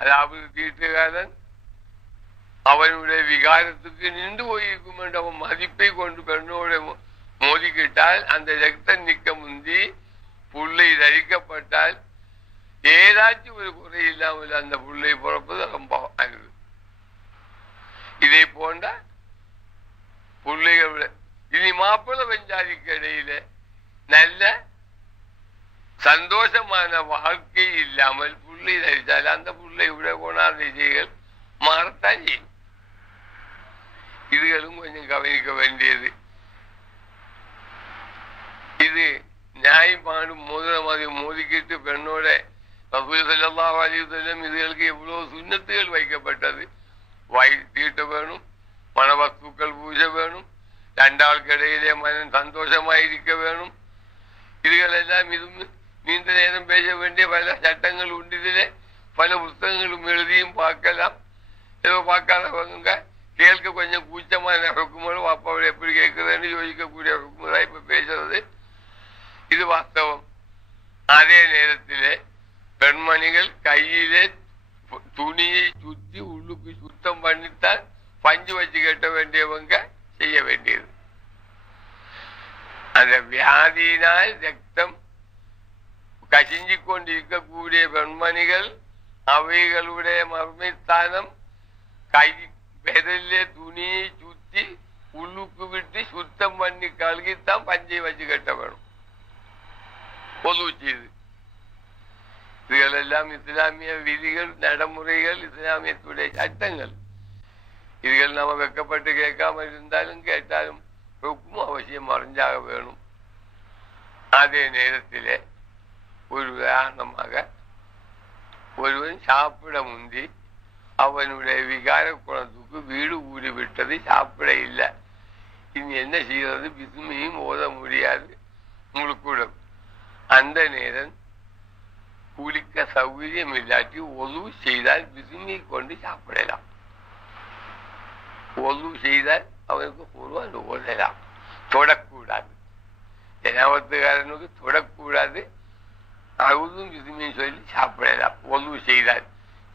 அதாவது தீர்த்தகாரன் அவனுடைய விகாரத்துக்கு நின்று போயிருக்கும் என்று அவன் மதிப்பை கொண்டு பெண்ணோட மோதிக்கிட்டால் அந்த ரத்தம் நிக்க முந்தி புள்ளை தரிக்கப்பட்டால் ஏதாச்சும் ஒரு குறை இல்லாமல் அந்த புள்ளை பிறப்பது ரொம்ப அருது. இதை போன்ற புள்ளைகள் இனி மாப்பிள பஞ்சாதிக்கு இடையில நல்ல சந்தோஷமான வாழ்க்கை இல்லாமல் புள்ளை தரித்தால் அந்த புள்ளையுடைய குணாதிசைகள் மாறத்தான் செய்யும். இதுகளும் கொஞ்சம் கவனிக்க வேண்டியது. இது நியாயமான மோதிரமாக மோதிக்கிட்டு பெண்ணோட ரசூல் ஸல்லல்லாஹு அலைஹி வஸல்லம் இதுகளுக்கு எவ்வளவு சுன்னத்துகள் வைக்கப்பட்டது. வாய் தீட்ட வேணும், மனவஸ்துக்கள் பூஜை வேணும், ரெண்டாளுக்கு இடையிலே மனம் சந்தோஷமாயிருக்க வேணும். இதுகளெல்லாம் இதுவும் நீண்ட நேரம் பேச வேண்டிய பல சட்டங்கள் உண்டு. இதிலே பல புத்தகங்களும் எழுதியும் பார்க்கலாம். ஏதோ பார்க்காதவங்க கேட்க கொஞ்சம் கூச்சமான ஹுக்குமும் அப்பாவோட எப்படி கேட்குறதுன்னு யோசிக்கக்கூடிய ஹுக்குமு தான் இப்ப பேசுறது. இது வாஸ்தவம். அதே நேரத்திலே பெண்மணிகள் கையிலே துணியை சுத்தி உள்ளுக்கு சுத்தம் பண்ணித்தான் பஞ்சு வச்சு கட்ட வேண்டியவங்க செய்ய வேண்டியது. அந்த வியாதியினால் ரத்தம் கசிஞ்சு கொண்டிருக்கக்கூடிய பெண்மணிகள் அவைகளுடைய மர்மஸ்தானம் கை விரலிலே துணியை சுத்தி உள்ளுக்கு விட்டு சுத்தம் பண்ணி கழுகித்தான் பஞ்சை வச்சு கட்ட வேணும். பொதுச்சீது இதுகளெல்லாம் இஸ்லாமிய விதிகள், நடைமுறைகள், இஸ்லாமியத்துடைய சட்டங்கள். இதுகள் நம்ம வெக்கப்பட்டு கேட்காம இருந்தாலும் கேட்டாலும் ரொம்ப அவசியம் அறிஞ்சாக வேணும். அதே நேரத்திலே ஒரு உதாரணமாக ஒருவன் சாப்பிட முந்தி அவனுடைய விகார குணத்துக்கு வீடு கூடி விட்டது, சாப்பிட இல்லை. இனி என்ன செய்யறது? பிஸ்மியும் ஓத முடியாது முழுக்கூடும். அந்த நேரம் குளிக்க சௌகரியம் இல்லாட்டி ஒழுவு செய்தால் பிசுமியை கொண்டு சாப்பிடலாம். ஒழுவு செய்தால் அவனுக்கு குர்ஆன் ஓதலாம். தொடக்கூடாது, ஜனாபத்துக்காரனுக்கு தொடக்கூடாது. அவதும் பிசுமியும் சொல்லி சாப்பிடலாம் ஒழுவு செய்தால்.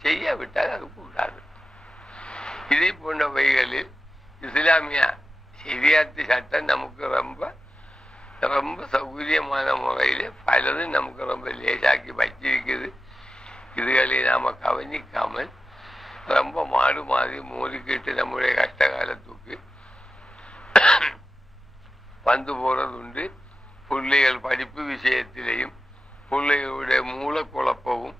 செய்யாவிட்டால் அது கூடாது. இதே போன்றவைகளில் இஸ்லாமிய ஷரியத் சட்டம் நமக்கு ரொம்ப ரொம்ப சௌகரியமான முறையில பலரும் நமக்கு ரொம்ப லேசாக்கி வச்சிருக்குது. இதுகளை நாம கவனிக்காமல் ரொம்ப மாடு மாதிரி மோதிக்கிட்டு நம்முடைய கஷ்ட காலத்துக்கு வந்து போறது உண்டு. பிள்ளைகள் படிப்பு விஷயத்திலையும் பிள்ளைகளுடைய மூளை குழப்பவும்,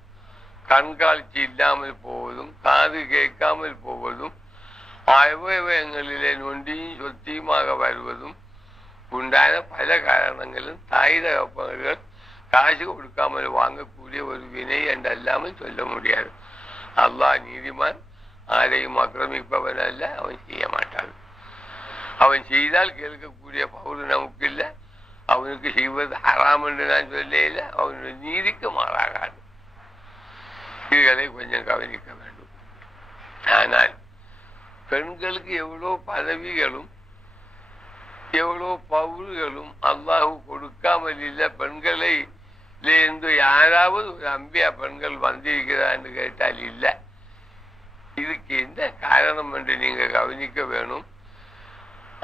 கண்காட்சி இல்லாமல் போவதும், காது கேட்காமல் போவதும், அவயவங்களிலே நொண்டியும் சொத்தியுமாக வருவதும் உண்டான பல காரணங்களும் தாய் தகப்பனர்கள் காசு கொடுக்காமல் வாங்கக்கூடிய ஒரு வினை என்றல்லாமல் சொல்ல முடியாது. அல்லாஹ் நீதிமான், ஆரையும் ஆக்கிரமிப்பவன் அல்ல. அவன் செய்ய மாட்டான். அவன் செய்தால் கேட்கக்கூடிய பவுரு நமக்கு இல்லை. அவனுக்கு செய்வது ஹராம் என்று நான் சொல்ல இல்லை. அவனுடைய நீதிக்கு மாறாகாது. இதுகளை கொஞ்சம் கவனிக்க வேண்டும். ஆனால் பெண்களுக்கு எவ்வளோ பதவிகளும் எவ்வளோ பவுர்களும் அல்லாஹ் கொடுக்காமல் இல்லை. பெண்களை இருந்து யாராவது ஒரு அம்பியா பெண்கள் வந்திருக்கிறான்னு கேட்டால் இல்லை. இதுக்கு என்ன காரணம் என்று நீங்க கவனிக்க வேணும்.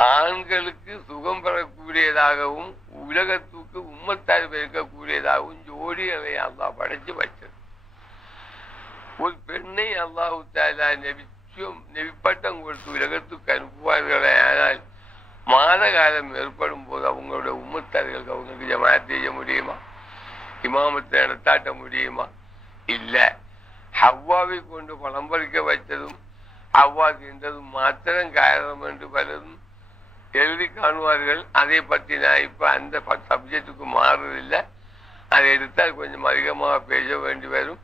ஆண்களுக்கு சுகம் பெறக்கூடியதாகவும் உலகத்துக்கு உம்மத்தால் பெருக்கக்கூடியதாகவும் ஜோடிகளை அல்லாஹ் படைச்சு வச்சது. ஒரு பெண்ணை அல்லாஹு தஆலா நெவிப்பட்டம் கொடுத்து உலகத்துக்கு அனுப்புவார்களே. ஆனால் மாத காலம் ஏற்படும் போது அவங்களுடைய உம்மத்தார்களுக்கு அவங்களுக்கு ஜமாத் செய்ய முடியுமா? இமாமத்தை நடத்தாட்ட முடியுமா? இல்ல. ஹவ்வாவை கொண்டு பணம் பறிக்க வைத்ததும் ஹவ்வா சென்றதும் மாத்திரம் காரணம் என்று பலரும் எழுதி காணுவார்கள். அதை பற்றி நான் இப்ப அந்த சப்ஜெக்டுக்கு மாறுவதில்லை. அதை எடுத்தால் கொஞ்சம் அதிகமாக பேச வேண்டி வரும்.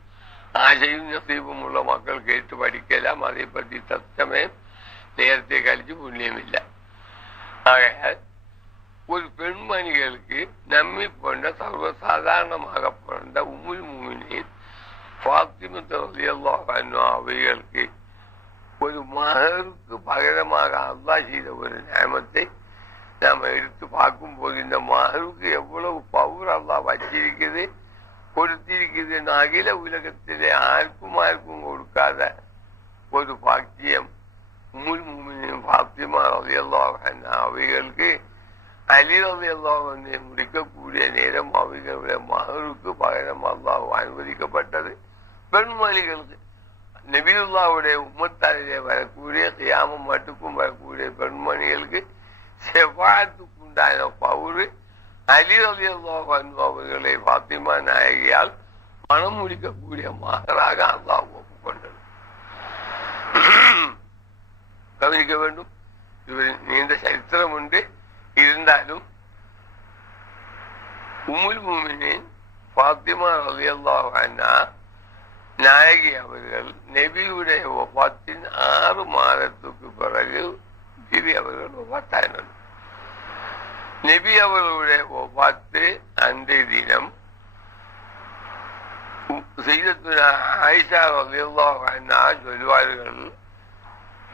ஆசையும் நசீபும் உள்ள மக்கள் கேட்டு படிக்கலாம். அதை பற்றி தத்தமே நேரத்தை கழிச்சு புண்ணியம் இல்லை. ஆகையால் ஒரு பெண்மணிகளுக்கு நம்மை போன்ற சர்வசாதாரணமாக பிறந்த உம்முல் முஃமினீன் ஃபாத்திமா ரலியல்லாஹு அன்ஹா அவைகளுக்கு ஒரு மகருக்கு பகரமாக அல்லாஹ் செய்த ஒரு நியமத்தை நாம் எடுத்து பார்க்கும் போது இந்த மகருக்கு எவ்வளவு பவர் அல்லாஹ் வச்சிருக்குது. കൊടുത്തിരിക്കുന്ന അഖില ഉലകത്തിലെ ആർക്കും കൊടുക്കാത്ത ഒരു ഭാഗ്യം ഉമ്മുൽ മുഅ്മിനീൻ ഫാത്തിമ റളിയല്ലാഹു അൻഹ അവർക്ക് അലി റളിയല്ലാഹു അൻഹു മുടിക്കக்கூடிய നേരം അവരുടെ മഹർക്ക് പകരം അല്ലാഹു അനുവദിക്കപ്പെട്ടത് പെൺമണികൾക്ക് നബിയുള്ളാഹുടെ ഉമ്മത്താരിലെ വരக்கூடிய ഖിയാമം മട്ടുക്കും വരக்கூடிய പെൺമണികൾക്ക് ശഫാഅത്തുണ്ടായ പൗര് അലി റളിയല്ലാഹു അൻഹു അവരുടെ ഫാത്തിമ നായകിയാൽ മണം മുടിക്കக்கூடிய മഹറാകാൻ അല്ലാഹു ഒപ്പുകൊണ്ടത് കവനിക്ക വേണ്ടും. ഇവർ നീണ്ട ചരിത്രമുണ്ട്. ഇരുന്നാലും ഉമ്മുൽ മുഅ്മിനീൻ ഫാത്തിമ റളിയല്ലാഹു അൻഹ നായകി അവர்கள் നബിയുടെ വഫാത്തിന് 6 മാസத்துக்கு பிறகு ബിബി അവர்கள் വഫാത്തായിരുന്നു. നബി അവരുടെ വഫാത്ത് അന്നേ ദിനം സയ്യിദത്തുന ആയിഷ റളിയല്ലാഹു അൻഹ சொல்வார்கள்,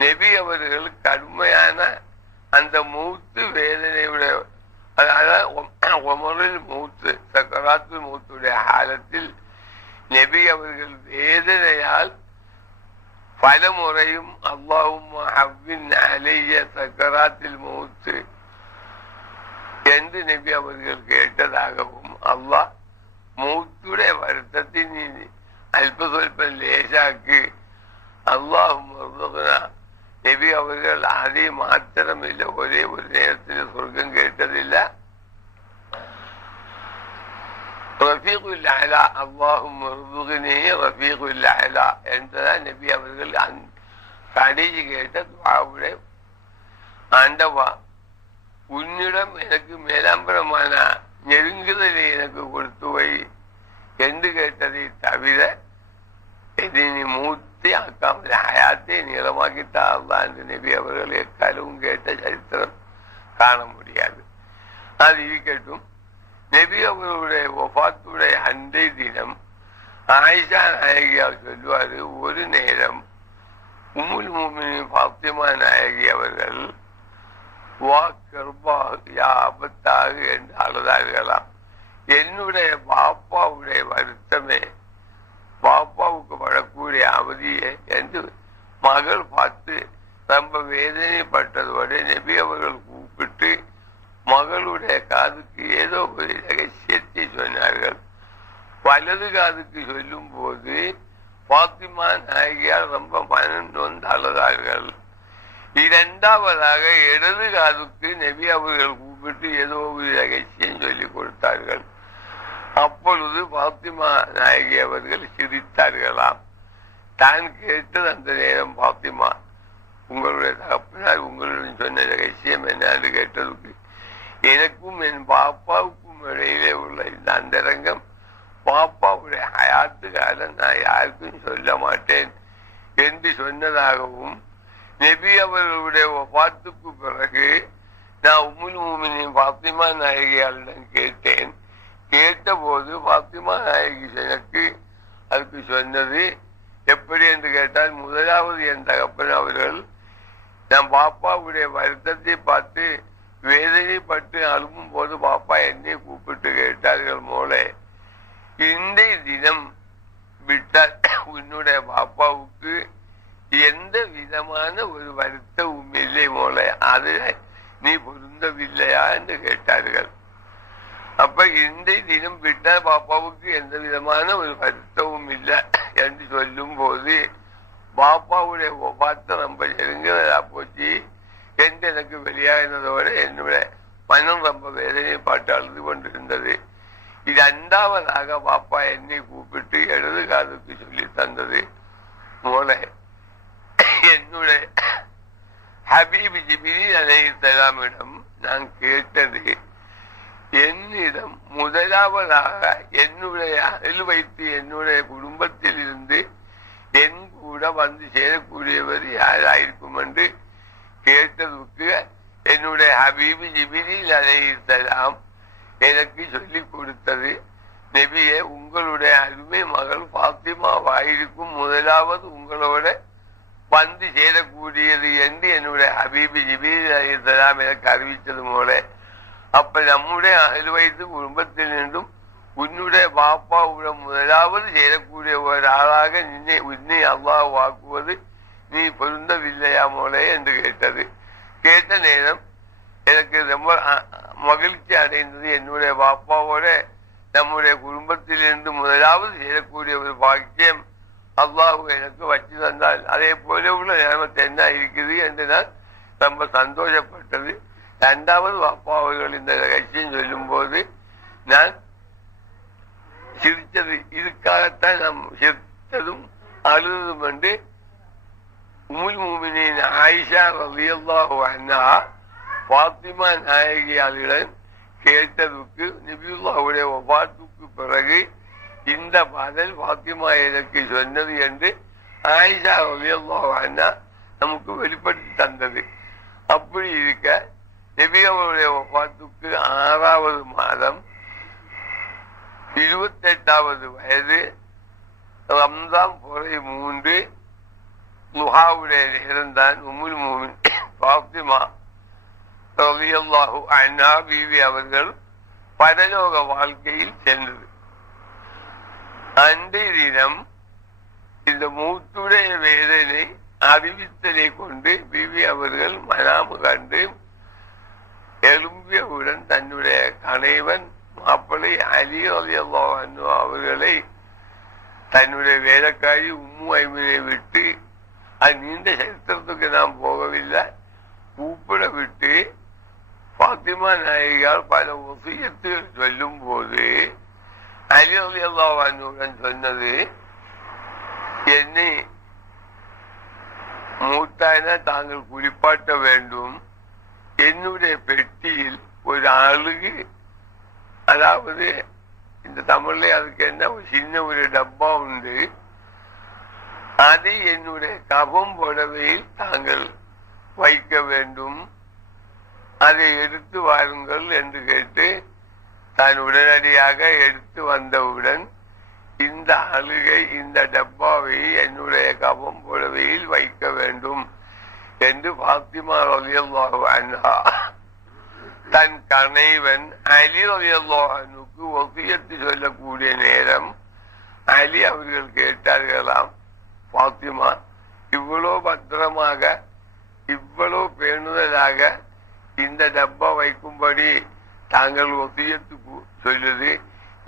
நபி அவர்கள் கடுமையான அந்த மூத்து வேதனையுடைய, அதாவது உமரில் மூத்து சக்கராத்து மூத்துடைய காலத்தில் நபி அவர்கள் வேதனையால் பல முறையும் அல்லாஹும்ம ஹவ்வின் அலைய சக்கராத்தில் மூத்து என்று நபி அவர்கள் கேட்டதாகவும், அல்லாஹ் மூத்துடைய வருத்தத்தை நீ அல்ப சொல்பம் லேசாக்கு அல்லாஹும்ம നബി അവർ അതേ മാത്രമില്ല, ഒരേ ഒരു നേരത്തിൽ സ്വർഗം കേട്ടതില്ല. റഫീഖുൽ അഅല അല്ലാഹുമ്മ ഇർസുഖ്നി റഫീഖുൽ അഅല എന്നതാ നബി അവർ കടീജ് കേട്ട ദുആയുടെ ஆண்டவா, உன்னிடம் எனக்கு மேலாம்பரமான நெருங்குதலை எனக்கு கொடுத்து வை என்று கேட்டதை தவிர இதை நீ மூத்தி ஆக்காமல் ஹயாத்தை நீளமாக்கிட்டா அல்லாஹ் என்று நபி அவர்கள் எக்காலவும் கேட்ட சரித்திரம் காண முடியாது. அது இருக்கட்டும். நபி அவர்களுடைய வஃபாத்துடைய அன்றைய தினம் ஆயிஷா நாயகியால் சொல்வாரு, ஒரு நேரம் உம்முல் முஃமினீன் ஃபாத்திமா நாயகி அவர்கள் ஆபத்தாக என்று அழுதார்களாம். என்னுடைய பாப்பாவுடைய வருத்தமே, பாப்பாவுக்கு வரக்கூடிய அவதியை என்று மகள் பார்த்து ரொம்ப வேதனைப்பட்டதோடு நபி அவர்கள் கூப்பிட்டு மகளுடைய காதுக்கு ஏதோ ஒரு ரகசியத்தை சொன்னார்கள். வலது காதுக்கு சொல்லும் போது பாத்திமா நாயகியால் ரொம்ப மனம் நொந்து அழுதார்கள். இரண்டாவதாக இடது காதுக்கு நபி அவர்கள் கூப்பிட்டு ஏதோ ஒரு ரகசியம் சொல்லிக் கொடுத்தார்கள். அப்பொழுது பாத்திமா நாயகி அவர்கள் சிரித்தார்களாம். தான் கேட்டது அந்த நேரம், பாத்திமா உங்களுடைய தகப்பனார் உங்களுடன் சொன்ன ரகசியம் என்னன்னு கேட்டதுக்கு, எனக்கும் என் பாப்பாவுக்கும் இடையிலே உள்ள இந்த அந்தரங்கம் பாப்பாவுடைய ஹயாத்து காலம் நான் யாருக்கும் சொல்ல மாட்டேன் என்று சொன்னதாகவும், நபி அவர்களுடைய வஃபாத்துக்கு பிறகு நான் உம்முல் முஃமினீன் ஃபாத்திமா நாயகியாளிடம் கேட்டேன். கேட்டபோது ஃபாத்திமா நாயகி எனக்கு அதுக்கு சொன்னது எப்படி என்று கேட்டால், முதலாவது என் தகப்பன் அவர்கள் நான் பாப்பாவுடைய வருத்தத்தை பார்த்து வேதனைப்பட்டு அழும்பும் போது பாப்பா என்னை கூப்பிட்டு கேட்டார்கள், மோளே இன்றைய தினம் விட்டால் உன்னுடைய பாப்பாவுக்கு எந்த விதமான ஒரு வருத்தமும் இல்லை மோளே, அது நீ பொருந்தவில்லையா என்று கேட்டார்கள். அப்ப இன்றைய தினம் விட்டால் பாப்பாவுக்கு எந்த விதமான ஒரு வருத்தமும் இல்லை என்று சொல்லும் போது பாப்பாவுடைய வஃபாத்து ரொம்ப நெருங்குதலா போச்சு என்று எனக்கு வெளியாகினதோடு என்னுடைய மனம் ரொம்ப வேதனைப்பட்டு அழுது கொண்டிருந்தது. இரண்டாவதாக பாப்பா என்னை கூப்பிட்டு இடது காதுக்கு சொல்லி தந்தது, மோளே என்னுடைய ஹபீப் ஜிப்ரீல் அலைஹிஸ்ஸலாமிடம் நான் கேட்டது, என்னிடம் முதலாவதாக என்னுடைய அருள் வைத்து என்னுடைய குடும்பத்தில் இருந்து என் கூட வந்து சேரக்கூடியவர் யாராயிருக்கும் என்று கேட்டதுக்கு என்னுடைய ஹபீப் ஜிப்ரீல் அலைஹிஸ்ஸலாம் எனக்கு சொல்லிக் கொடுத்தது, நபியே உங்களுடைய அருமை மகள் ஃபாத்திமாவாயிருக்கும் முதலாவது உங்களோட வந்து சேரக்கூடியது என்று என்னுடைய ஹபீப் ஜிப்ரீல் அலைஹிஸ்ஸலாம் எனக்கு அறிவித்தது போல, அப்ப நம்முடைய அஹ்ல் வைத்து குடும்பத்தில் நின்றும் உன்னுடைய பாப்பாவுடன் முதலாவது சேரக்கூடிய ஒரு ஆளாக உன்னை அல்லாஹ் வாக்குவது நீ பொருந்தவில்லையா மோளே என்று கேட்டது. கேட்ட நேரம் எனக்கு ரொம்ப மகிழ்ச்சி அடைந்தது. என்னுடைய பாப்பாவோட நம்முடைய குடும்பத்திலிருந்து முதலாவது சேரக்கூடிய ஒரு பாக்கியம் அல்லாஹ் எனக்கு வச்சு தந்தால் அதே போல உள்ள நிலைமத்தை என்ன இருக்குது என்று நான் ரொம்ப சந்தோஷப்பட்டது. இரண்டாவது பாப்பா அவர்கள் இந்த ரகசியம் சொல்லும் போது நான் சிரித்தது. இதுக்காகத்தான் நாம் சிரித்ததும் அழுதும் என்று உம்முல் முஃமினீன் ஆயிஷா ரலியல்லாஹு அன்ஹா பாத்திமா நாயகியாளிடம் கேட்டதுக்கு நபியுல்லாஹுடைய வஃபாத்துக்கு பிறகு இந்த பதில் பாத்திமா எனக்கு சொன்னது என்று ஆயிஷா ரலியல்லாஹு அன்ஹா நமக்கு வெளிப்படுத்தி தந்தது. அப்படி இருக்க நபி அவருடைய வஃபாத்துக்கு 6வது மாதம் 28வது வயது ரம்ஜான் பொறை 3 லுஹாவுடைய நேரம்தான் உம்முல் முஃமினீன் பாத்திமா ரலியல்லாஹு அன்ஹா பீவி அவர்கள் பரலோக வாழ்க்கையில் சென்றது. அன்றைய தினம் இந்த மூத்துடைய வேதனை அறிவித்தலை கொண்டு பீவி அவர்கள் மனாமு கண்டு எழும்பியவுடன் தன்னுடைய கணவன் மாப்பிள்ளை அலி ரலியல்லாஹு அன்ஹு அவர்களை தன்னுடைய வேலைக்காரி உம்மு ஐமனை விட்டு, அது நீண்ட சரித்திரத்துக்கு நாம் போகவில்லை, கூப்பிட விட்டு பாத்திமா நாயகியால் பல வசியத்துகள் சொல்லும் போது அலி ரலியல்லாஹு அன்ஹுடன் சொன்னது, என்னை மூத்தாயினா தாங்கள் குளிப்பாட்ட வேண்டும். என்னுடைய பெட்டியில் ஒரு அழுகு, அதாவது இந்த தமிழ்ல அதுக்கு என்ன ஒரு சின்ன ஒரு டப்பா உண்டு, அதை என்னுடைய கபம் புடவையில் தாங்கள் வைக்க வேண்டும், அதை எடுத்து வாருங்கள் என்று கேட்டு தான் உடனடியாக எடுத்து வந்தவுடன் இந்த அழுகை இந்த டப்பாவை என்னுடைய கபம் புடவையில் வைக்க வேண்டும் என்று பாத்திமா ரலியல்லாஹு அன்ஹா தன் கணவன் அலி ரலியல்லாஹு அன்ஹுக்கு வசியத்து சொல்லக்கூடிய நேரம் அலி அவர்கள் கேட்டார்களாம், பாத்திமா இவ்வளவு பத்திரமாக இவ்வளவு பேணுதலாக இந்த டப்பா வைக்கும்படி தாங்கள் வசியத்து சொல்லுது,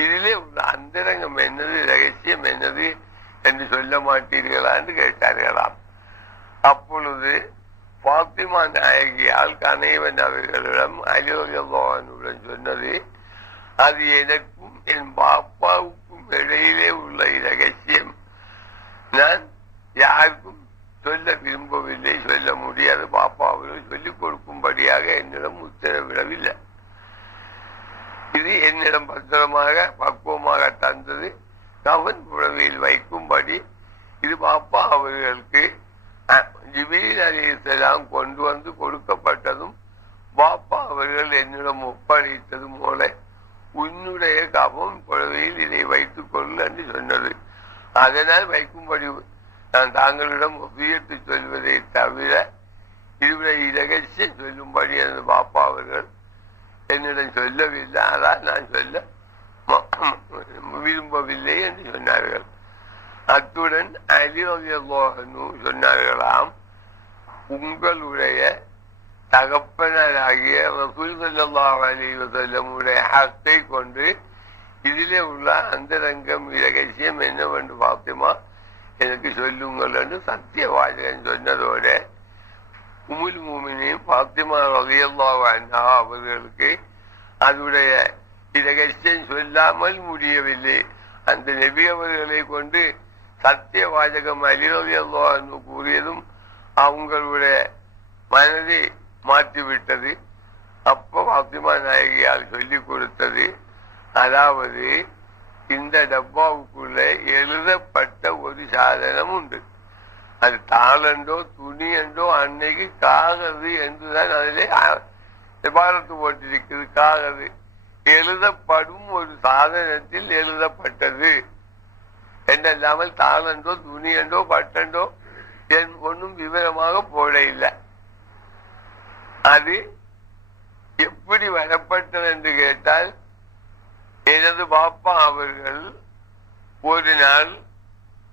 இதிலே உள்ள அந்தரங்கம் என்னது, ரகசியம் என்னது என்று சொல்ல மாட்டீர்களா என்று கேட்டார்களாம். அப்பொழுது பாத்திமா நாயகியால் கணவன் அவர்களிடம் அலி ரலியல்லாஹு அன்ஹுடன் சொன்னது, அது எனக்கும் என் பாப்பாவுக்கும் இடையிலே உள்ள ரகசியம், நான் யாருக்கும் சொல்ல விரும்பவில்லை, சொல்ல முடியாது, பாப்பா அவர்கள் சொல்லிக் கொடுக்கும்படியாக என்னிடம் உத்தரவிடவில்லை. இது என்னிடம் பத்திரமாக பக்குவமாக தந்தது, கவன் புடவையில் வைக்கும்படி இது பாப்பா அவர்களுக்கு ஜிப்ரீல் அலைஹிஸ்ஸலாம் கொண்டு வந்து கொடுக்கப்பட்டதும் பாப்பா அவர்கள் என்னிடம் ஒப்படைத்ததும் போல உன்னுடைய கவன் புடவையில் இதை வைத்துக் கொள் என்று சொன்னது. அதனால் வைக்கும்படி நான் தாங்களிடம் ஒப்பியத்து சொல்வதை தவிர இதுவரை ரகசியம் சொல்லும்படி எனது பாப்பா அவர்கள் என்னிடம் சொல்லவில்லை, அதான் நான் சொல்ல விரும்பவில்லை என்று சொன்னார்கள். அத்துடன் அலி ரலியல்லாஹு அன்ஹு சொன்னார்களாம், உங்களுடைய தகப்பனராகிய ரசூல் ஸல்லல்லாஹு அலைஹி வஸல்லம் ஹக்கை கொண்டு இதிலே உள்ள அந்தரங்கம் ரகசியம் என்னவென்று பாத்திமா எனக்கு சொல்லுங்கள் என்று சத்திய வாசகன் சொன்னதோட உம்முல் முஃமினீன் பாத்திமா ரலியல்லாஹு அன்ஹா அவர்களுக்கு அதனுடைய ரகசியம் சொல்லாமல் முடியவில்லை. அந்த நபி அவர்களை கொண்டு சத்திய வாசகம் அலி ரலியல்லாஹு அன்ஹு கூறியதும் அவங்களுடைய மனதை மாற்றிவிட்டது. அப்ப பாத்திமா நாயகியால் சொல்லிக் கொடுத்தது, அதாவது இந்த டப்பாவுக்குள்ள எழுதப்பட்ட ஒரு சாதனம் உண்டு, அது தாளண்டோ துணி என்றோ அன்னைக்கு காகது என்றுதான் அதிலே விபாரத்து போட்டிருக்கிறது. காகது எழுதப்படும் ஒரு சாதனத்தில் எழுதப்பட்டது என்றல்லாமல் தாளண்டோ துணி என்றோ பட்டண்டோ ஒன்றும் விவரமாக போட இல்லை. அது எப்படி வரப்பட்டது என்று கேட்டால் எனது பாப்பா அவர்கள் ஒரு நாள்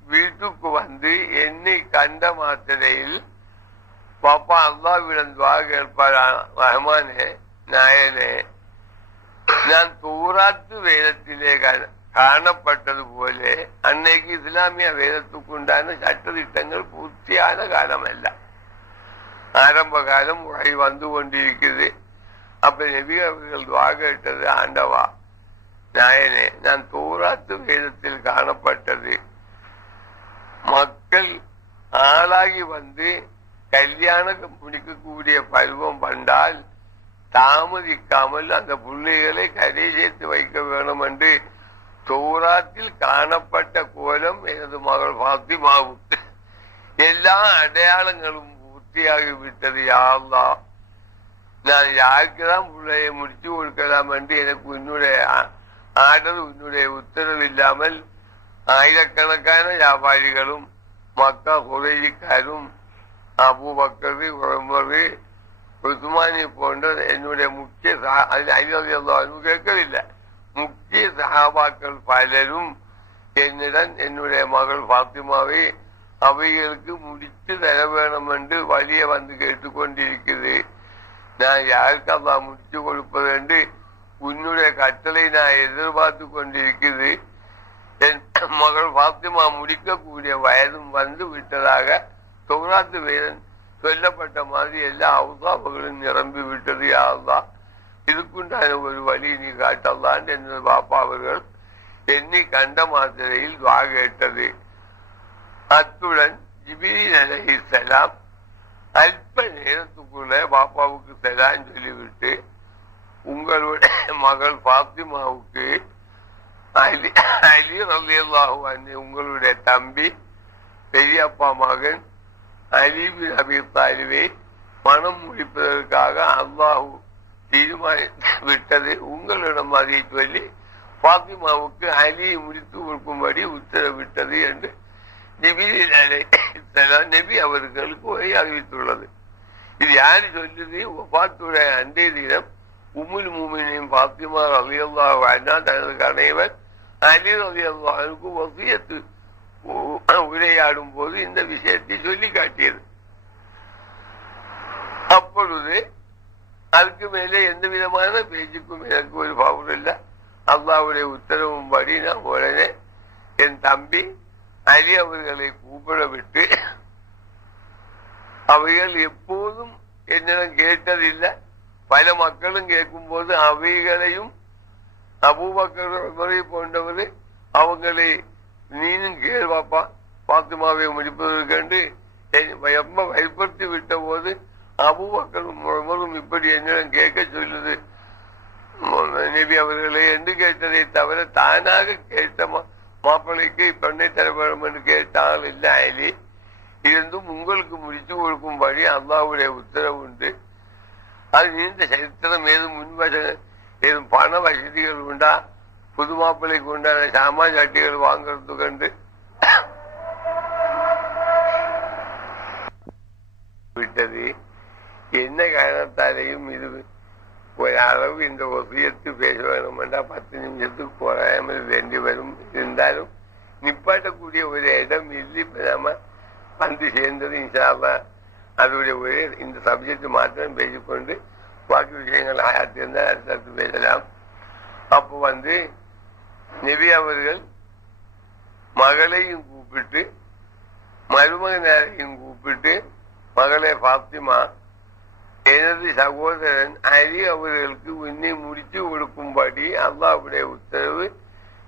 வீட்டுக்கு வந்து என்னை கண்ட மாத்திரையில், பாப்பா அல்லாஹ்விடம் துஆ கேட்பார், ரஹ்மானே நாயனே, நான் தௌராத்து வேதத்திலே காணப்பட்டது போல அன்னைக்கு இஸ்லாமிய வேதத்துக்கு உண்டான சட்டத்திட்டங்கள் பூர்த்தியான காலம் அல்ல, ஆரம்ப காலம் வகை வந்து கொண்டிருக்குது. அப்ப நபி அவர்கள் துஆ கேட்டது, ஆண்டவா நாயனே, நான் தௌராத்து வேதத்தில் காணப்பட்டது மக்கள் ஆளாகி வந்து கல்யாணம் முடிக்கக்கூடிய பருவம் வந்தால் தாமதிக்காமல் அந்த பிள்ளைகளை கரை சேர்த்து வைக்க வேண்டும் என்று தௌராத்தில் காணப்பட்ட கோலம் எனது மகள் பாத்திமாவுக்கு எல்லா அடையாளங்களும் பூர்த்தியாகிவிட்டது. யா அல்லாஹ், நான் யாருக்குதான் பிள்ளையை முடிச்சு கொடுக்கலாம் என்று எனக்கு உன்னுடைய ஆர்டர், உன்னுடைய உத்தரவு இல்லாமல் ஆயிரக்கணக்கான வியாபாரிகளும் மக்கா குறைக்காரும் அபூபக்கர், உமர், உஸ்மானி போன்ற என்னுடைய முக்கிய கேட்கவில்லை, முக்கிய சஹாபாக்கள் பலரும் என்னிடம் என்னுடைய மகள் பாத்திமாவை அவைகளுக்கு முடித்து தர வேணும் என்று வழிய வந்து கேட்டுக்கொண்டிருக்கிறது. நான் யாருக்கு அல்லா முடிச்சு கொடுப்பது என்று உன்னுடைய கட்டளை நான் எதிர்பார்த்து கொண்டிருக்கிறது. என் மகள் பாத்திமா முடிக்கக்கூடிய வயதும் வந்து விட்டதாக தௌராத்து வேதம் சொல்லப்பட்ட மாதிரி எல்லா அவுசாபங்களும் நிரம்பி விட்டது. யா அல்லாஹ், இதுக்குண்டான ஒரு வழி நீ காட்டலான் என்று பாப்பா அவர்கள் என்னை கண்ட மாத்திரையில் துஆ கேட்டது. அத்துடன் ஜிப்ரீல் அலைஹிஸ்ஸலாம் அல்ப நேரத்துக்குள்ள பாப்பாவுக்கு சலாம் சொல்லிவிட்டு, உங்களுடைய மகள் பாத்திமாவுக்கு அலி ரலியல்லாஹு அன்ஹு, உங்களுடைய தம்பி பெரியப்பா மகன் அலி பின் அபீ தாலிபை மனம் முடிப்பதற்காக அல்லாஹ் தீர்மானித்து விட்டது. உங்களிடம் அதை சொல்லி பாத்திமாவுக்கு அலியை முடித்து கொடுக்கும்படி உத்தரவிட்டது என்று ஜிப்ரீல் அலைஹிஸ்ஸலாம் நபி அவர்களுக்கு வகை அறிவித்துள்ளது. இது யாரு சொல்லுது? வஃபாத்துடைய அன்றைய தினம் உம்முல் முஃமினீன் பாத்திமா ரலியல்லாஹு அன்ஹா தனது கணவர் அலி ரலியல்லாஹு அன்ஹுக்கு வசியத்து உரையாடும் போது இந்த விஷயத்தை சொல்லி காட்டியது. அப்பொழுது அதுக்கு மேலே எந்த விதமான பேச்சுக்கும் எனக்கு ஒரு பவர் இல்லை. அல்லாஹ்வுடைய உத்தரவும் படி நான் உடனே என் தம்பி அலி அவர்களை கூப்பிட விட்டு, அவைகள் எப்போதும் என்னிடம் கேட்டதில்லை, பல மக்களும் கேட்கும் போது அவைகளையும் அபூபக்கர் உமரை போன்றவர் அவங்களை நீனும் கேள்வாப்பா பாத்திமாவை முடிப்பதற்கென்று ரொம்ப பயப்படுத்தி விட்ட போது அபூபக்கரும் உமரும் இப்படி என்னிடம் கேட்க சொல்லுது நபி அவர்களை என்று கேட்டதை தவிர தானாக கேட்ட மாப்பிள்ளைக்கு பெண்ணை தர வேண்டும் என்று கேட்டால் இல்லை. அலி இருந்தும் உங்களுக்கு முடிச்சு கொடுக்கும்படி அல்லாஹ்வுடைய உத்தரவு உண்டு. அது நீண்ட சரித்திரம். ஏதும் ஏதும் பண வசதிகள் உண்டா, புது மாப்பிள்ளைக்கு உண்டான சாமான் சட்டிகள் வாங்கறது கண்டு விட்டது. என்ன காரணத்தாலேயும் இது ஒரு அளவு இந்த ஒசியத்து பேச வேணும் என்றா 10 நிமிஷத்துக்கு குறையாமல் வேண்டி வரும். இருந்தாலும் நிப்பாட்டக்கூடிய ஒரு இடம் இல்லை. நாம வந்து சேர்ந்தது இன்ஷா அல்லாஹ் அதோடைய ஒரே இந்த சப்ஜெக்ட் மாத்திரம் பேசிக்கொண்டு பாக்கி விஷயங்கள் ஆயாத்திருந்தால் அடுத்தடுத்து பேசலாம். அப்போ வந்து நபி அவர்கள் மகளையும் கூப்பிட்டு மருமகனையும் கூப்பிட்டு, மகளே பாத்திமா, எனது சகோதரன் அலி அவர்களுக்கு உன்னை முடிச்சு கொடுக்கும்படி அல்லாஹ்வுடைய உத்தரவு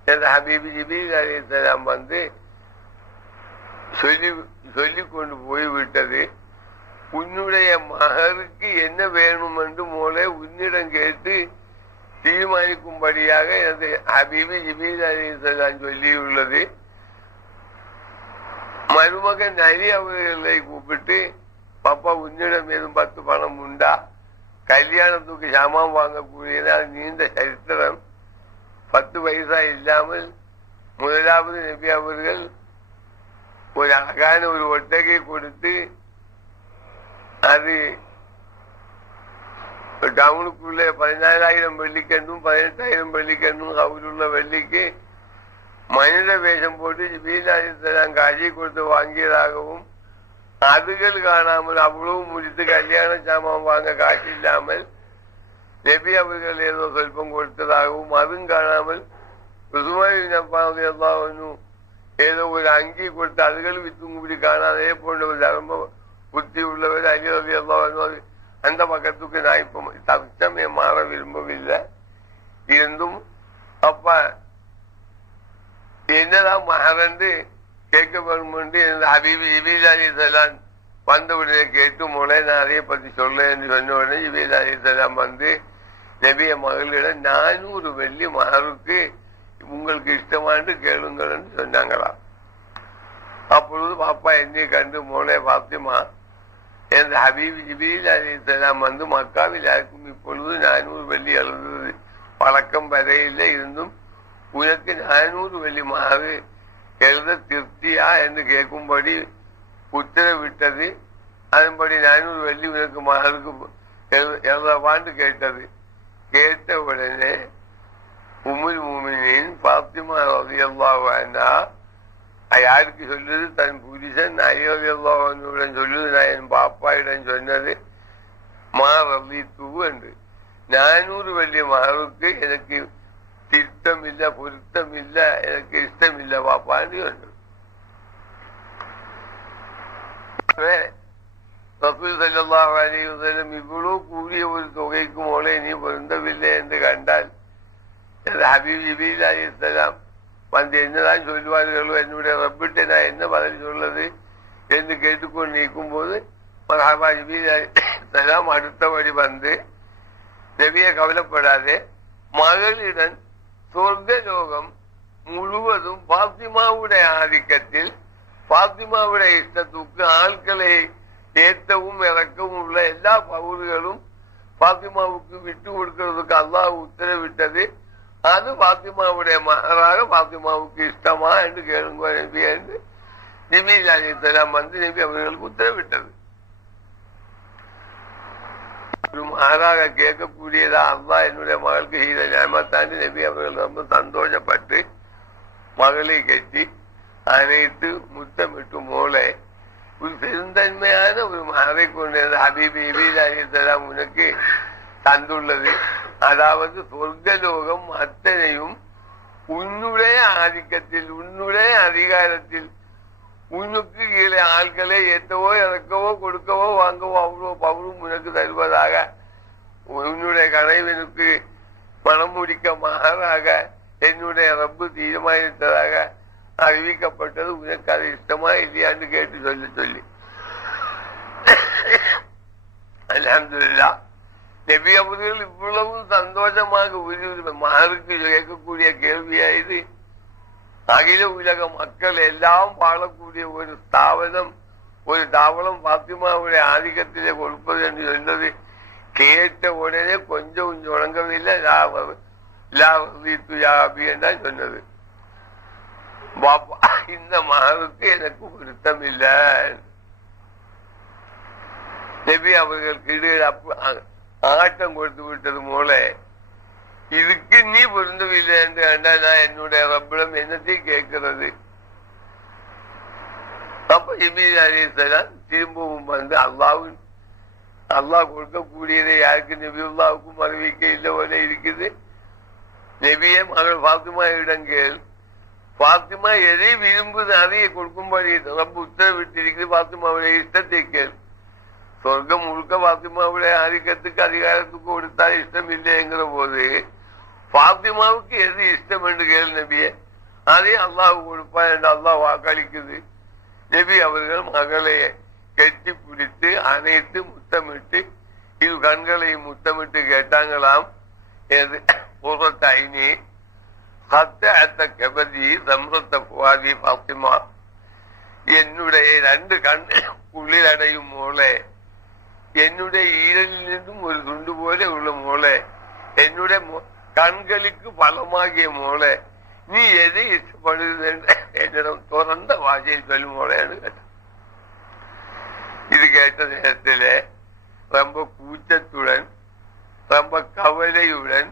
எனது ஹபீபி ஜிப்ரீல் அலைஹிஸ்ஸலாம் வந்து சொல்லி கொண்டு போய்விட்டது. உன்னுடைய மகருக்கு என்ன வேணும் என்று மூளை உன்னிடம் கேட்டு தீர்மானிக்கும்படியாக எனது ஹபீபி ஜிப்ரீல் அலைஹிஸ்ஸலாம் சொல்லியுள்ளது. மருமகன் அலி அவர்களை கூப்பிட்டு, பாப்பா உன்னிடம் ஏதும் 10 பணம் உண்டா, கல்யாணத்துக்கு சாமான் வாங்கக்கூடிய நீண்ட சரித்திரம். 10 பைசா இல்லாமல் முதலாவது நபி அவர்கள் ஒரு அழகான ஒரு ஒட்டகை கொடுத்து அது ടൗണുക്കുള്ള 14,000 വെള്ളിക്കെന്നും 18,000 വെള്ളിക്കെന്നും കൗലുള്ള വെള്ളിക്ക് மனித வேஷம் போட்டு ஜிப்ரீல் அலைஹிஸ்ஸலாம் காட்சி கொடுத்து வாங்கியதாகவும் அதுகள் காணாமல் அவ்வளவு முடித்து கல்யாண சாமான் வாங்க காட்சி இல்லாமல் நபி அவர்கள் ஏதோ சொல்பம் கொடுத்ததாகவும் அதுவும் காணாமல் ஏதோ ஒரு அங்கி கொடுத்து அதுகள் வித்துங்குடி காணாதே போன்ற ஒரு தர்ம புத்தி உள்ளவர் அலி எல்லாம் அந்த பக்கத்துக்கு நான் இப்ப தச்சமே மாற விரும்பவில்லை. இருந்தும் அப்ப என்னதான் மகரண்டு கேட்க வரும் ஹபீபி ஜிப்ரீல் அலைஹிஸ்ஸலாம் வந்த உடனே கேட்டு மூளை நான் அதைய பத்தி சொல்ல என்று சொன்ன உடனே ஜிப்ரீல் அலைஹிஸ்ஸலாம் வந்து நபிய மகளிடம் 400 வெள்ளி மகருக்கு உங்களுக்கு இஷ்டமானு கேளுங்கள் என்று சொன்னாங்களாம். அப்பொழுது பாப்பா என்னை கண்டு மூளை பாத்திமா என் ஹபீபி ஜிப்ரீல் அலைஹிஸ்ஸலாம் வந்து மக்காவில் யாருக்கும் இப்பொழுது 400 வெள்ளி எழுதுவது பழக்கம் வரையில் இருந்தும் உனக்கு 400 வெள்ளி மகரு எழுத திருப்தியா என்று கேட்கும்படி உத்தரவிட்டது. அதன்படி 400 வெள்ளி உனக்கு மகருக்கு எழுதவான்னு கேட்டது. கேட்ட உடனே உம்முல் முஃமினீன் பாத்திமா ரலியல்லாஹு அன்ஹா யாருக்கு சொல்லுது? தன் புருஷன் அலி ரலியல்லாஹு அன்ஹுடன் சொல்லுது, நான் என் பாப்பாயிடம் சொன்னது மா ரலிது என்று. 400 வெள்ளி மகருக்கு எனக்கு திருத்தம் இல்ல, பொருத்தம் இல்ல, எனக்கு இஷ்டம் இல்ல பாப்பான்னு சொன்னது. ரசூல் ஸல்லல்லாஹு அலைஹி வஸல்லம் இவ்வளவு கூடிய ஒரு தொகைக்கு மோளை நீ பொருந்தவில்லை என்று கண்டால் ஹபீப் ஜிப்ரீல் அலைஹிஸ்ஸலாம் வந்து என்னதான் சொல்லுவார்களோ, என்னுடைய ரப்பிட்ட நான் என்ன பதில் சொல்றது என்று கேட்டுக்கொண்டு நிற்கும் போது மர்ஹபா ஜிப்ரீல் அலைஹிஸ்ஸலாம் அடுத்தபடி வந்து நபியே கவலைப்படாதே, மகளிடன் சொர்க்க லோகம் முழுவதும் பாத்திமாவுடைய ஆதிக்கத்தில் பாத்திமாவுடைய இஷ்டத்துக்கு ஆட்களை ஏற்றவும் இறக்கவும் உள்ள எல்லா பவுர்களும் பாத்திமாவுக்கு விட்டு கொடுக்கிறதுக்கு அல்லாஹ் உத்தரவிட்டது. அது பாத்திமாவுடைய மகராக பாத்திமாவுக்கு இஷ்டமா என்று கேளுங்க நபி என்று ஜிப்ரீல் அலைஹிஸ்ஸலாம் வந்து நபி அவர்களுக்கு உத்தரவிட்டது. ஒரு மகராக கேட்கக்கூடியதா அல்லாஹ் என்னுடைய மகளுக்கு செய்த நியமத்தாண்டி நபி அவர்கள் ரொம்ப சந்தோஷப்பட்டு மகளை கட்டி அனைத்து முத்தமிட்டு மூளை ஒரு பெருந்தன்மையான ஒரு மகரை கொண்டிருந்த ஹபீப் ஜிப்ரீல் அலைஹிஸ்ஸலாம் உனக்கு தந்துள்ளது. அதாவது சொர்க்கலோகம் அத்தனையும் உன்னுடைய ஆதிக்கத்தில் உன்னுடைய அதிகாரத்தில் உனக்கு கீழே ஆட்களை ஏற்றவோ இறக்கவோ கொடுக்கவோ வாங்கவோ அவ்வளோ பவரும் உனக்கு தருவதாக உன்னுடைய கணைவனுக்கு மனம் முடிக்க மகராக என்னுடைய ரப்பு தீர்மானித்ததாக அறிவிக்கப்பட்டது. உனக்கு அது இஷ்டமா இல்லையான்னு கேட்டு சொல்லி அல்ஹம்துலில்லாஹ் நபி அவர்கள் இவ்வளவு சந்தோஷமாக மகருக்கு கேட்கக்கூடிய கேள்வியா இது? அகில உலக மக்கள் எல்லாம் வாழக்கூடிய ஒரு ஸ்தாபனம், ஒரு தாவளம் பாத்திமாவுடைய ஆதிக்கத்திலே கொடுப்பது என்று சொன்னது கேட்ட உடனே கொஞ்சம் உடங்கவில்லை. தான் சொன்னது, பாப்பா இந்த மகனுக்கு எனக்கு பொருத்தம் இல்லை. நபி அவர்கள் கிடுகிட ஆட்டம் கொடுத்து விட்டது போல இதுக்கு நீ பொருந்தவில்லை என்று கண்டால் நான் என்னுடைய ரப்பிடம் என்னத்தையும் கேட்கிறது. அப்ப ஜிப்ரீல் அலைஹிஸ்ஸலாம் திரும்பவும் வந்து அல்லாஹ் கொடுக்கக்கூடியதை யாருக்கு நபியுல்லாவுக்கும் அறிவிக்க இல்லை போல இருக்குது. நபியே மகள் பாத்திமா இடங்கள் பாத்திமா எதை விரும்புது அதையை கொடுக்கும்படி ரப்பு உத்தரவிட்டிருக்கிறது. பாத்திமாவுடைய இஷ்டத்தை கேள். சொர்க்கம் முழுக்க பாத்திமாவுடைய ஆதிக்கத்துக்கு அதிகாரத்துக்கு கொடுத்தால் இஷ்டம் இல்லைங்கிற போது பாத்திமாவுக்கு எது இஷ்டம் என்று கேள் நபியே, அதே அல்லாஹ் கொடுப்பா என்று அல்லாஹ் வாக்களிக்குது. நபி அவர்கள் மகளை கட்டி பிடித்து அனைத்து முத்தமிட்டு இரு கண்களையும் முத்தமிட்டு கேட்டாங்களாம். பொருத்தாயினி சத்த கபதி சம்ரத்த புவாதி பாத்திமா, என்னுடைய 2 கண் குளிரடையும் மூளை, என்னுடைய ஈரலிலிருந்தும் ஒரு துண்டு போல உள்ள மூளை, என்னுடைய கண்களுக்கு பலமாகிய மூளை, நீ எதை இஷ்டப்படுது என்னிடம் திறந்த வாசையில் சொல்லும் மூளைன்னு கேட்ட. இது கேட்ட நேரத்தில் ரொம்ப கூச்சத்துடன் ரொம்ப கவலையுடன்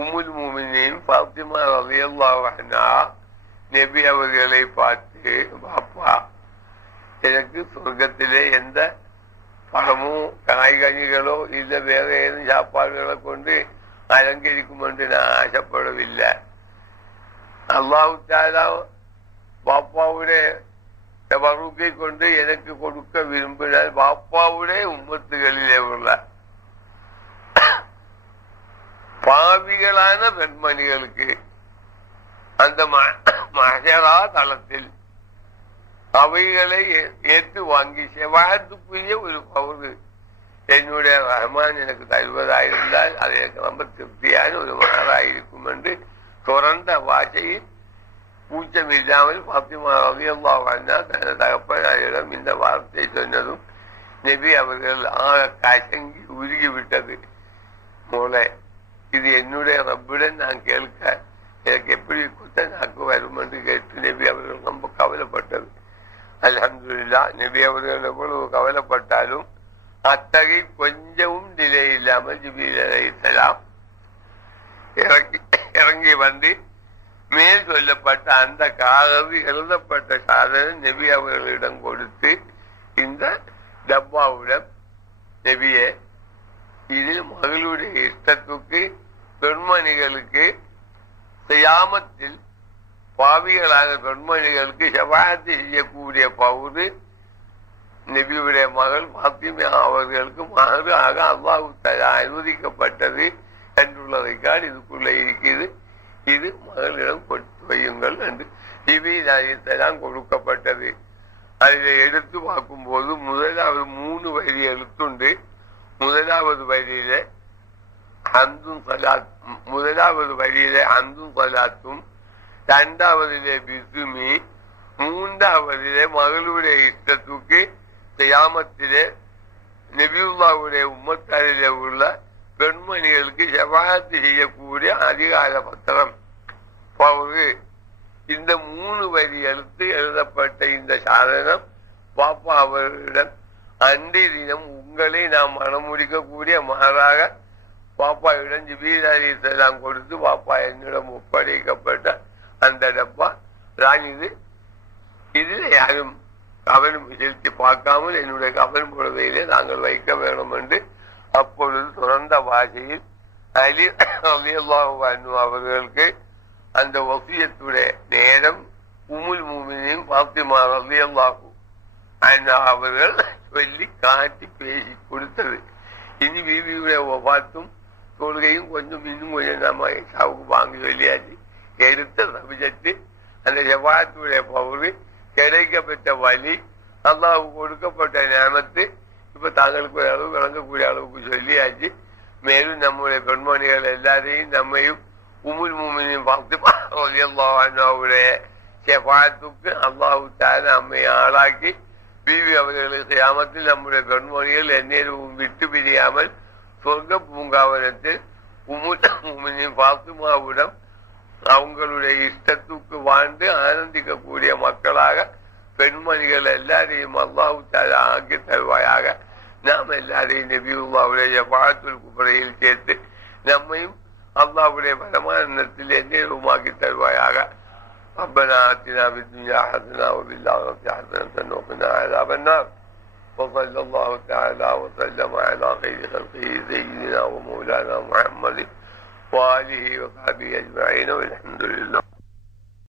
உம்முல் முஃமினீன் ஃபாத்திமா ரலியல்லாஹு அன்ஹா நபி அவர்களை பார்த்து, பாப்பா, எனக்கு சொர்க்கத்திலே எந்த பழமும் காய்கனிகளோ இல்ல வேற ஏதும் சாப்பாடுகளை கொண்டு அலங்கரிக்கும் என்று நான் ஆசைப்படவில்லை. அல்லாஹ் தஆலா பாப்பாவுடைய வருகை கொண்டு எனக்கு கொடுக்க விரும்பினால் பாப்பாவுடைய உம்மத்துகளிலே உள்ள பாவிகளான பெண்மணிகளுக்கு அந்த மஹ்ஷரா தளத்தில் அவைகளை ஏற்று வாங்கி செவாத்துக்குரிய ஒரு பகுதி என்னுடைய ரஹ்மான் எனக்கு தருவதாயிருந்தால் அது எனக்கு ரொம்ப திருப்தியான ஒரு மகராயிருக்கும் என்று துறந்த வாசையில் கூச்சம் இல்லாமல் ஃபாத்திமா ரலியல்லாஹு அன்ஹா தனது தகப்பனாரிடம் இந்த வார்த்தை சொன்னதும் நபி அவர்கள் கசங்கி உருகிவிட்டது. மூளை இது என்னுடைய ரப்புடன் நான் கேட்க எனக்கு எப்படி குத்த நாக்கு வரும் என்று கேட்டு நபி அவர்கள் ரொம்ப கவலைப்பட்டது. அல்ஹம்துலில்லாஹ், நபி அவர்கள் எவ்வளவு கவலைப்பட்டாலும் அத்தகைய கொஞ்சமும் நிலை இல்லாமல் ஜிப்ரீல் அலைஹிஸ்ஸலாம் இறங்கி வந்து மேல் சொல்லப்பட்ட அந்த காலது எழுதப்பட்ட சாதனை நபி அவர்களிடம் கொடுத்து, இந்த டப்பாவுடன் நபியே, இதில் மகளுடைய இஷ்டத்துக்கு பெண்மணிகளுக்கு கியாமத்தில் பாவிகளான பெண்மணிகளுக்கு ஷஃபாஅத் செய்யக்கூடிய பகுதி நபியுடைய மகள் ஃபாத்திமா அவர்களுக்கு மகளாக அல்லாஹ் தஆலா அனுமதிக்கப்பட்டது என்றுள்ள ரெக்கார்டு இதுக்குள்ள இருக்கிறது. இது மகளிடம் கொடுத்து வையுங்கள் என்று ஜிப்ரீல் அலைஹிஸ்ஸலாம் கொடுக்கப்பட்டது. அதில் எடுத்து பார்க்கும் போது முதலாவது 3 வரி எழுத்துண்டு. முதலாவது வரியிலே அந்தும் சலாத்தும், இரண்டாவதிலே பிசுமி, மூன்றாவதிலே மகளுடைய இஷ்டத்துக்கு கியாமத்திலே நபியுல்லாஹ்வுடைய உம்மத்தாரிலே உள்ள பெண்மணிகளுக்கு ஷஃபாஅத் செய்யக்கூடிய அதிகார பத்திரம் பகுதி. இந்த 3 வரி எழுத்து எழுதப்பட்ட இந்த சாதனம் பாப்பா அவர்களிடம் அன்றைய தினம் உங்களை நாம் மனமுடிக்கக்கூடிய மகராக பாப்பாவிடம் ஜிப்ரீல் அலைஹிஸ்ஸலாம் கொடுத்து பாப்பா என்னிடம் ஒப்படைக்கப்பட்ட அந்த டப்பா தான் இதில் யாரும் கவனம் செலுத்தி பார்க்காமல் என்னுடைய கவனம் புறவையிலே நாங்கள் வைக்க வேண்டும் என்று அப்பொழுது துறந்த பாஷையில் அலி ரலியல்லாஹு அன்ஹு அவர்களுக்கு அந்த வசியத்துடைய நேரம் உம்முல் முஃமினீன் ஃபாத்திமா ரலியல்லாஹு அன்ஹா அவர்கள் சொல்லி காட்டி பேசி கொடுத்தது. இனி பிபியுடைய வஃபாத்தும் தொழுகையும் இன்னும் கொஞ்சம் நம்ம சாவுக்கு வாங்கி சொல்லியாச்சு. எடுத்த சப்ஜெக்ட் அந்த ஷஃபாஅத்துடைய பகுதி கிடைக்கப்பட்ட வழி அல்லாஹ் கொடுக்கப்பட்ட நியமத்து இப்ப தாங்களுக்கு ஒரு அளவு விளங்கக்கூடிய அளவுக்கு சொல்லியாச்சு. மேலும் நம்முடைய பெண்மணிகள் எல்லாரையும் நம்மையும் உம்முல் முஃமினீன் ஃபாத்திமா ரலியல்லாஹு அன்ஹாவுடைய ஷஃபாஅத்துக்கு அல்லாஹ் தஆலா நம்மை ஆளாக்கி பிவி அவர்களுக்கு கியாமத்தில் நம்முடைய பெண்மணிகள் எந்நேரமும் விட்டு பிரியாமல் சொர்க்க பூங்காவனத்தில் உம்முல் முஃமினீன் ஃபாத்திமாவுடன் அவங்களுடைய இஷ்டத்துக்கு வாழ்ந்து ஆனந்திக்கக்கூடிய மக்களாக பெண்மணிகள் எல்லாரையும் அல்லாஹ் தஆலா ஆக்கி தருவாயாக. நாம் எல்லாரையும் நபியுல்லாஹ்வுடைய ஷஃபாஅத்துல் குப்ரையில் சேர்த்து நம்மையும் அல்லாஹ்வுடைய பரமானந்தத்தில் எந்நேரமாக்கி தருவாயாக. ربنا آتنا في الدنيا حسنة وفي الآخرة حسنة وقنا عذاب النار. وصلى الله تعالى وسلم على خير خلقه سيدنا ومولانا محمد وآله وصحبه أجمعين والحمد لله.